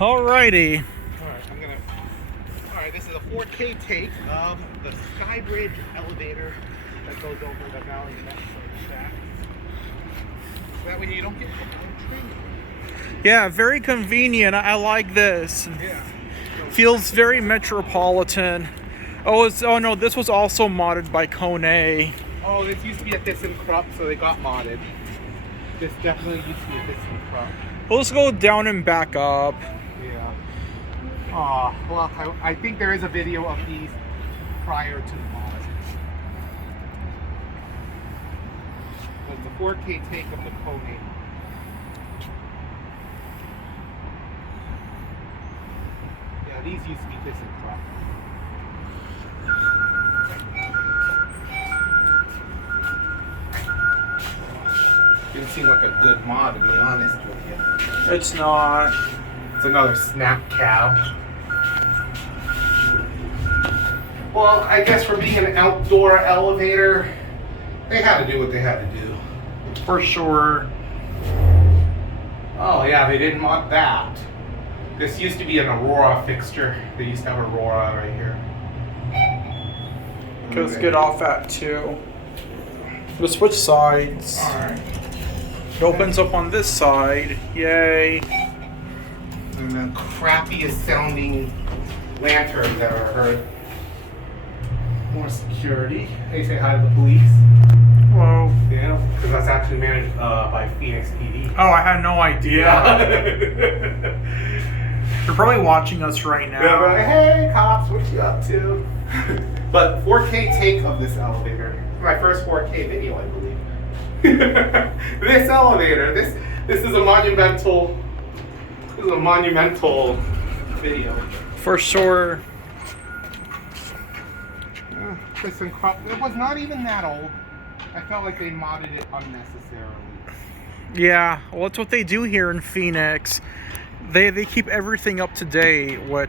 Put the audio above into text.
Alrighty. Alright, this is a 4K take of the Skybridge elevator that goes over the valley next to the shack. So that way you don't get hooked on train. Yeah, very convenient. I like this. Yeah. Feels very metropolitan. Oh no, this was also modded by Kone. Oh, this used to be a ThyssenKrupp, so they got modded. This definitely used to be a ThyssenKrupp. Well, let's go down and back up. Yeah. Well, I think there is a video of these prior to the mod. So it's a 4K take of the Kone. Yeah, these used to be ThyssenKrupp. Didn't seem like a good mod, to be honest with you. It's not. It's another snap cab. Well, I guess for being an outdoor elevator, they had to do what they had to do. For sure. Oh yeah, they didn't mod that. This used to be an Aurora fixture. They used to have Aurora right here. Let's get off at 2. Let's switch sides. Alright. It opens up on this side. Yay. And the crappiest sounding lanterns I've ever heard. More security. They say hi to the police. Hello. Yeah, because that's actually managed by Phoenix PD. Oh, I had no idea. They're probably watching us right now. Yeah, they're like, hey cops, what you up to? But 4K take of this elevator. My first 4K video, I believe. This elevator, this is a monumental. This is a monumental video. For sure. ThyssenKrupp. It was not even that old. I felt like they modded it unnecessarily. Yeah, well, that's what they do here in Phoenix. They keep everything up to date. What